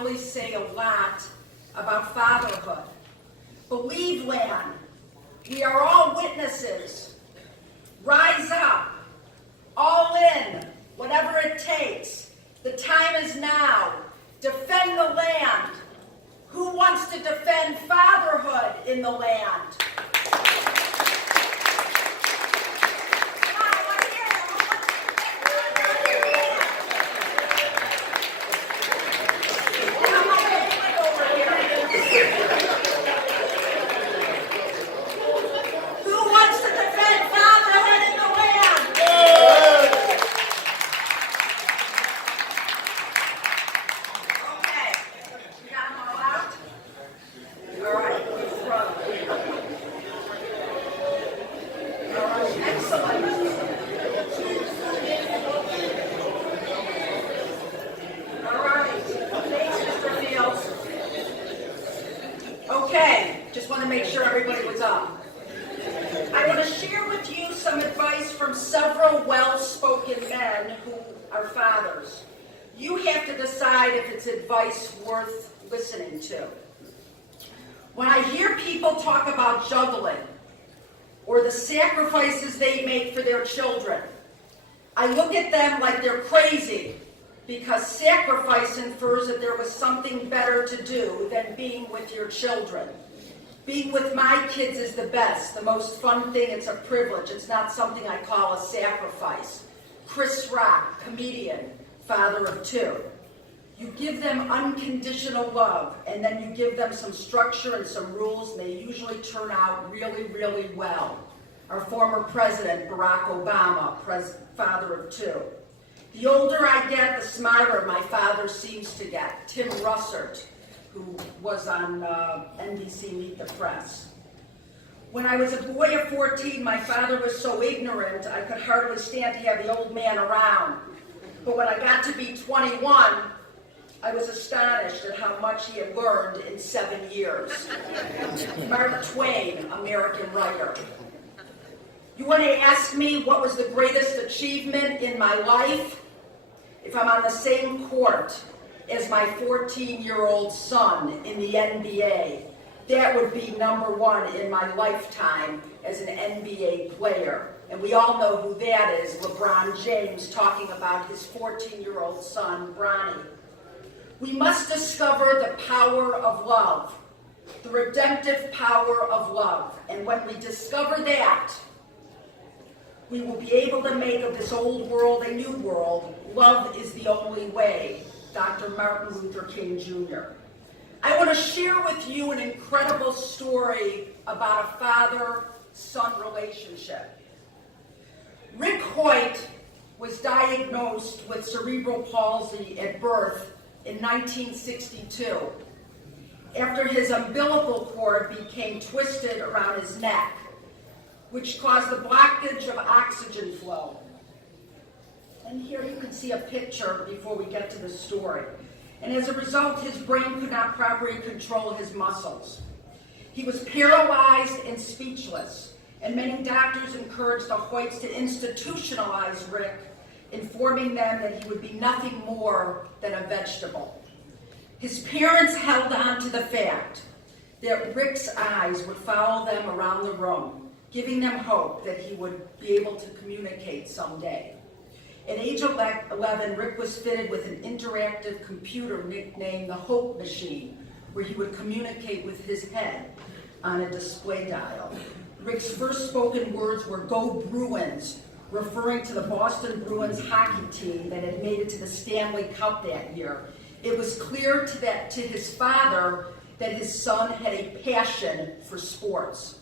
really say a lot about fatherhood. Believe, land, we are all witnesses. Rise up, all in, whatever it takes. The time is now. Defend the land. Who wants to defend fatherhood in the land? Advice worth listening to. When I hear people talk about juggling or the sacrifices they make for their children, I look at them like they're crazy, because sacrifice infers that there was something better to do than being with your children. Being with my kids is the best, the most fun thing. It's a privilege. It's not something I call a sacrifice. Chris Rock, comedian, father of two. You give them unconditional love, and then you give them some structure and some rules, and they usually turn out really, really well. Our former president, Barack Obama, father of two. The older I get, the smarter my father seems to get. Tim Russert, who was on NBC Meet the Press. When I was a boy of 14, my father was so ignorant I could hardly stand to have the old man around. But when I got to be 21, I was astonished at how much he had learned in 7 years. Mark Twain, American writer. You want to ask me what was the greatest achievement in my life? If I'm on the same court as my 14-year-old son in the NBA, that would be number one in my lifetime as an NBA player. And we all know who that is, LeBron James, talking about his 14-year-old son, Bronny. We must discover the power of love, the redemptive power of love. And when we discover that, we will be able to make of this old world a new world. Love is the only way. Dr. Martin Luther King Jr. I want to share with you an incredible story about a father-son relationship. Rick Hoyt was diagnosed with cerebral palsy at birth in 1962, after his umbilical cord became twisted around his neck, which caused the blockage of oxygen flow. And here you can see a picture before we get to the story. And as a result, his brain could not properly control his muscles. He was paralyzed and speechless, and many doctors encouraged the Hoyts to institutionalize Rick, informing them that he would be nothing more than a vegetable. His parents held on to the fact that Rick's eyes would follow them around the room, giving them hope that he would be able to communicate someday. At age 11, Rick was fitted with an interactive computer nicknamed the Hope Machine, where he would communicate with his head on a display dial. Rick's first spoken words were "Go Bruins," referring to the Boston Bruins hockey team that had made it to the Stanley Cup that year. It was clear to his father that his son had a passion for sports.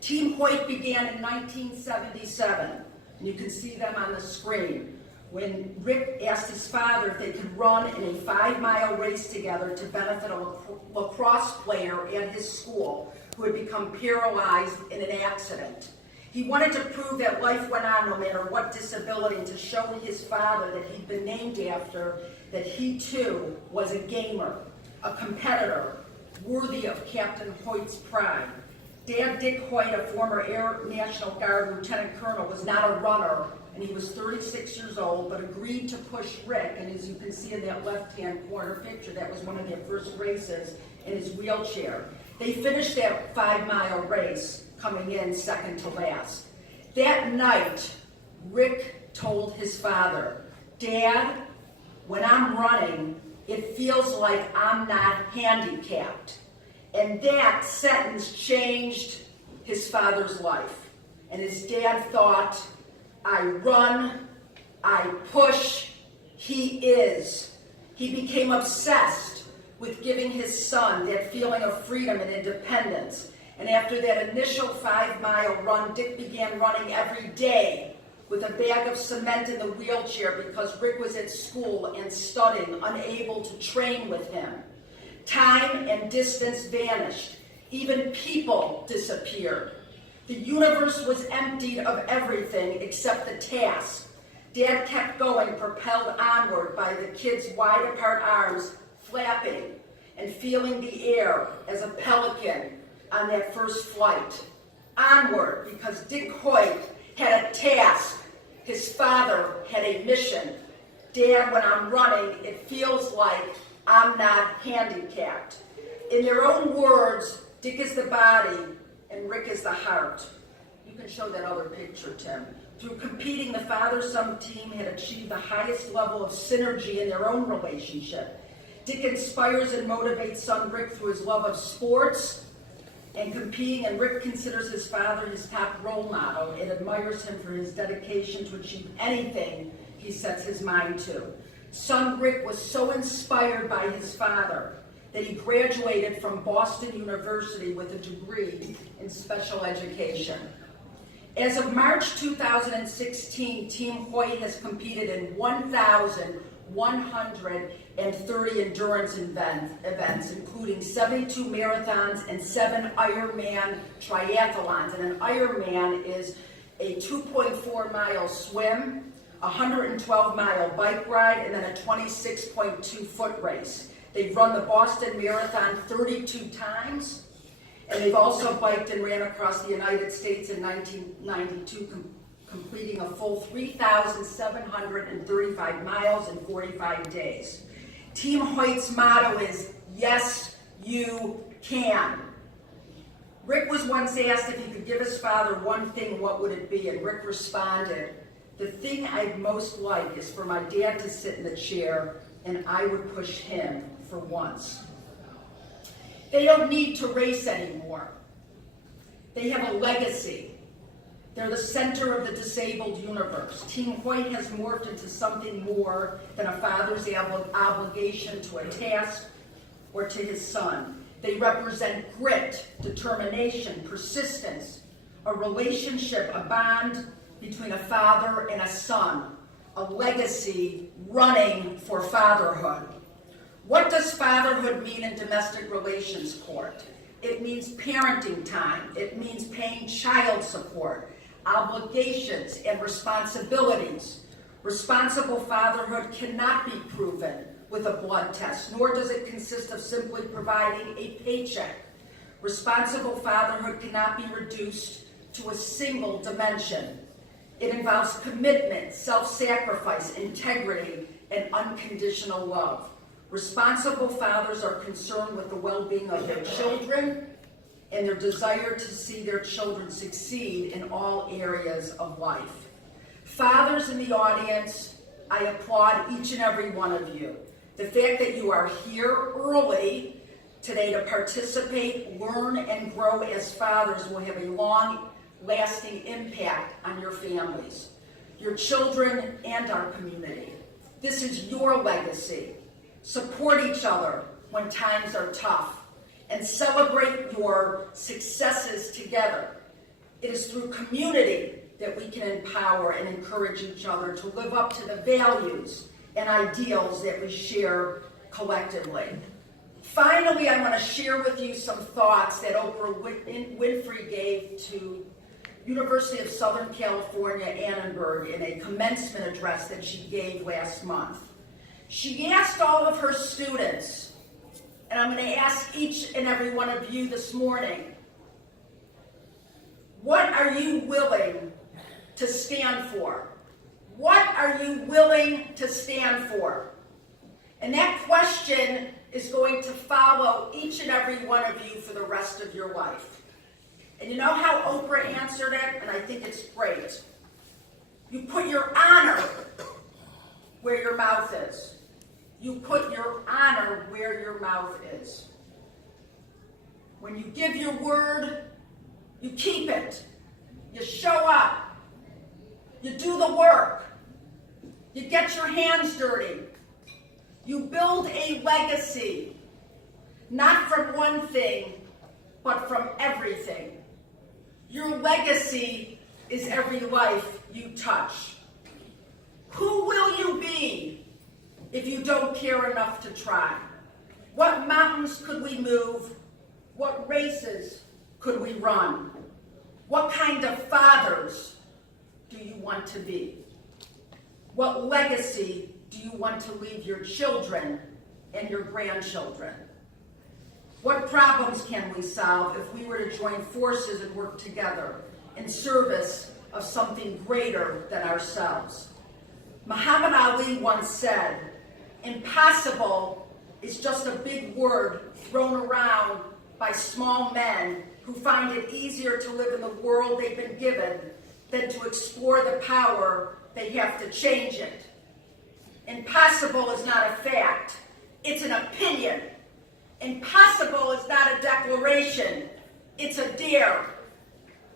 Team Hoyt began in 1977, and you can see them on the screen, when Rick asked his father if they could run in a 5-mile race together to benefit a lacrosse player at his school who had become paralyzed in an accident. He wanted to prove that life went on no matter what disability, and to show his father that he'd been named after, that he too was a gamer, a competitor, worthy of Captain Hoyt's pride. Dad Dick Hoyt, a former Air National Guard Lieutenant Colonel, was not a runner, and he was 36 years old, but agreed to push Rick, and as you can see in that left-hand corner picture, that was one of their first races, in his wheelchair. They finished that 5-mile race, coming in second to last. That night, Rick told his father, "Dad, when I'm running, it feels like I'm not handicapped." And that sentence changed his father's life. And his dad thought, I run, I push, he is. He became obsessed with giving his son that feeling of freedom and independence. And after that initial 5-mile run, Dick began running every day with a bag of cement in the wheelchair because Rick was at school and studying, unable to train with him. Time and distance vanished. Even people disappeared. The universe was emptied of everything except the task. Dad kept going, propelled onward by the kid's wide apart arms flapping and feeling the air as a pelican on that first flight. Onward, because Dick Hoyt had a task. His father had a mission. Dad, when I'm running, it feels like I'm not handicapped. In their own words, Dick is the body and Rick is the heart. You can show that other picture, Tim. Through competing, the father-son team had achieved the highest level of synergy in their own relationship. Dick inspires and motivates son Rick through his love of sports and competing, and Rick considers his father his top role model and admires him for his dedication to achieve anything he sets his mind to. Son Rick was so inspired by his father that he graduated from Boston University with a degree in special education. As of March 2016, Team Hoyt has competed in 1,130 endurance events, including 72 marathons and 7 Ironman triathlons. And an Ironman is a 2.4-mile swim, a 112-mile bike ride, and then a 26.2 foot race. They've run the Boston Marathon 32 times, and they've also biked and ran across the United States in 1992, completing a full 3,735 miles in 45 days. Team Hoyt's motto is, "Yes, you can." Rick was once asked if he could give his father one thing, what would it be? And Rick responded, "The thing I'd most like is for my dad to sit in the chair and I would push him for once." They don't need to race anymore. They have a legacy. They're the center of the disabled universe. Team Hoyt has morphed into something more than a father's obligation to a task or to his son. They represent grit, determination, persistence, a relationship, a bond between a father and a son, a legacy running for fatherhood. What does fatherhood mean in domestic relations court? It means parenting time. It means paying child support, obligations, and responsibilities. Responsible fatherhood cannot be proven with a blood test, nor does it consist of simply providing a paycheck. Responsible fatherhood cannot be reduced to a single dimension. It involves commitment, self-sacrifice, integrity, and unconditional love. Responsible fathers are concerned with the well-being of their children and their desire to see their children succeed in all areas of life. Fathers in the audience, I applaud each and every one of you. The fact that you are here early today to participate, learn, and grow as fathers will have a long-lasting impact on your families, your children, and our community. This is your legacy. Support each other when times are tough and celebrate your successes together. It is through community that we can empower and encourage each other to live up to the values and ideals that we share collectively. Finally, I want to share with you some thoughts that Oprah Winfrey gave to University of Southern California, Annenberg, in a commencement address that she gave last month. She asked all of her students, and I'm going to ask each and every one of you this morning, What are you willing to stand for? What are you willing to stand for? And that question is going to follow each and every one of you for the rest of your life. And you know how Oprah answered it? And I think it's great. You put your honor where your mouth is. You put your honor where your mouth is. When you give your word, you keep it. You show up. You do the work. You get your hands dirty. You build a legacy, not from one thing, but from everything. Your legacy is every life you touch. Who will you be if you don't care enough to try? What mountains could we move? What races could we run? What kind of fathers do you want to be? What legacy do you want to leave your children and your grandchildren? What problems can we solve if we were to join forces and work together in service of something greater than ourselves? Muhammad Ali once said, "Impossible is just a big word thrown around by small men who find it easier to live in the world they've been given than to explore the power they have to change it." Impossible is not a fact, it's an opinion. Impossible is not a declaration, it's a dare.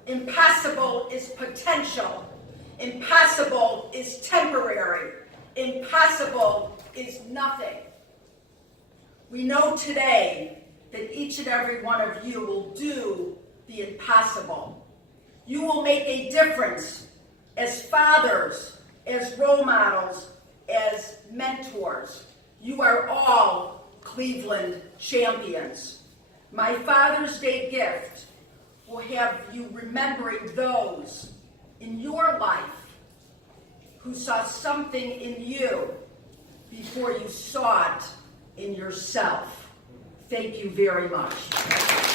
Impossible is potential. Impossible is temporary. Impossible is nothing. We know today that each and every one of you will do the impossible. You will make a difference as fathers, as role models, as mentors. You are all Cleveland champions. My Father's Day gift will have you remembering those in your life who saw something in you before you saw it in yourself. Thank you very much.